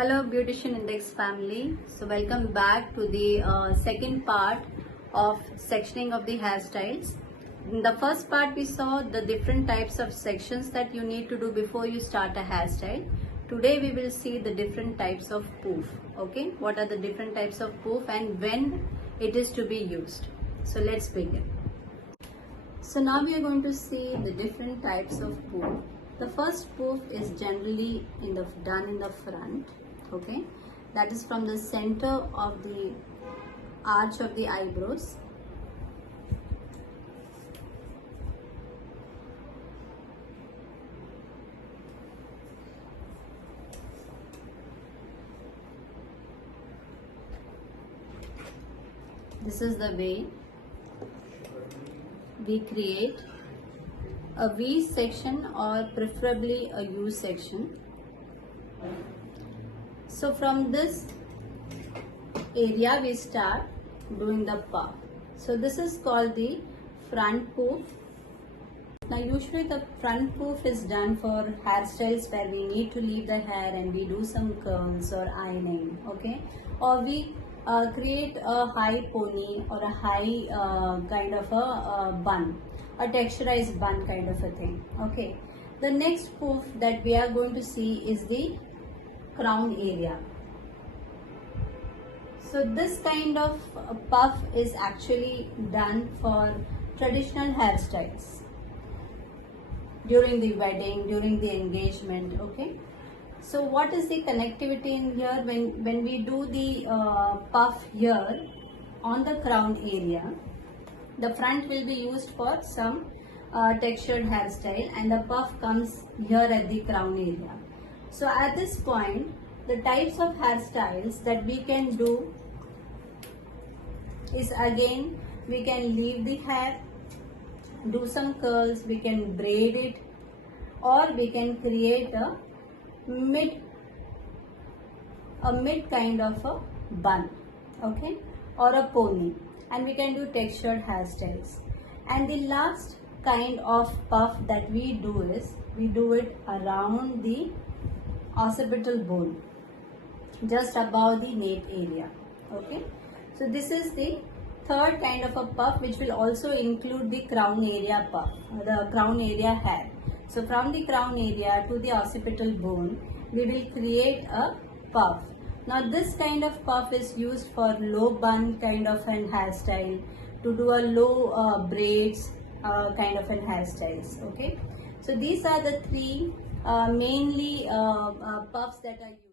Hello Beautician Index family. So welcome back to the second part of sectioning of the hairstyles. In the first part we saw the different types of sections that you need to do before you start a hairstyle. Today we will see the different types of poof. Okay, what are the different types of poof and when it is to be used. So let's begin. So now we are going to see the different types of poof. The first poof is generally done in the front, okay, that is from the center of the arch of the eyebrows. This is the way we create a V section or preferably a U section. So from this area we start doing the puff. So this is called the front poof. Now usually the front poof is done for hairstyles where we need to leave the hair and we do some curls or ironing, okay, or we create a high pony or a high kind of a bun, a texturized bun kind of a thing, okay. The next poof that we are going to see is the crown area. So this kind of puff is actually done for traditional hairstyles during the wedding, during the engagement, okay. So what is the connectivity in here? When we do the puff here on the crown area, the front will be used for some textured hairstyle and the puff comes here at the crown area. So at this point, the types of hairstyles that we can do is, again, we can leave the hair, do some curls, we can braid it, or we can create a mid kind of a bun, okay, or a pony, and we can do textured hairstyles. And the last kind of puff that we do is we do it around the occipital bone, just above the nape area, okay. So this is the third kind of a puff, which will also include the crown area puff, the crown area hair. So from the crown area to the occipital bone, we will create a puff. Now this kind of puff is used for low bun kind of an hairstyle, to do a low braids kind of an hairstyles, okay. So these are the three mainly puffs that are used.